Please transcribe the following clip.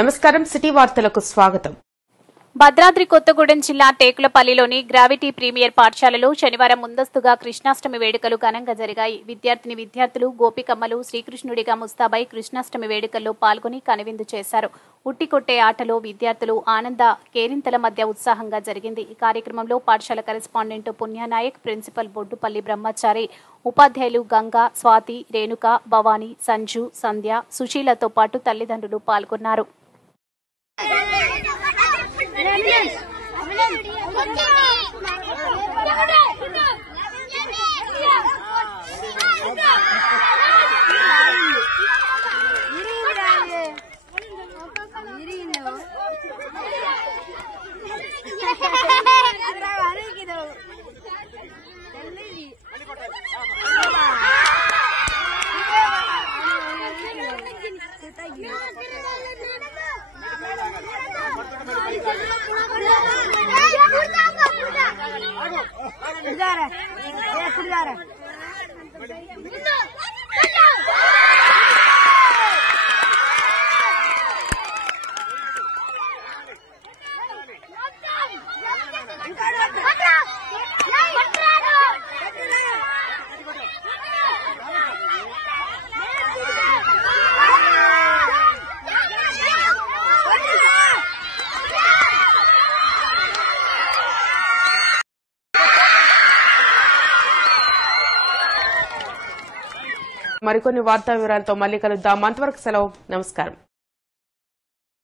నమస్కారం సిటీ వార్తలకు స్వాగతం. భద్రాద్రి కొత్తగూడెం జిల్లా టేకులపల్లిలోని గ్రావిటీ ప్రీమియర్ పాఠశాలలో శనివారం ముందస్తుగా కృష్ణాష్టమి వేడుకలు ఘనంగా జరిగాయి. విద్యార్థులు గోపికమ్మలు శ్రీకృష్ణుడిగా ముస్తాబై కృష్ణాష్టమి వేడుకల్లో పాల్గొని కనువిందు చేశారు. ఉట్టికొట్టే ఆటలో విద్యార్థులు ఆనంద కేరింతల మధ్య ఉత్సాహంగా జరిగింది. ఈ కార్యక్రమంలో పాఠశాల కరెస్పాండెంట్ పుణ్యనాయక్, ప్రిన్సిపల్ బొడ్డుపల్లి బ్రహ్మచారి, ఉపాధ్యాయులు గంగా, స్వాతి, రేణుక, భవానీ, సంజు, సంధ్య, సుశీలతో పాటు తల్లిదండ్రులు పాల్గొన్నారు. మరికొన్ని వార్తా వివరాలతో మళ్ళీ కలుద్దాం. అంతవరకు సెలవు. నమస్కారం.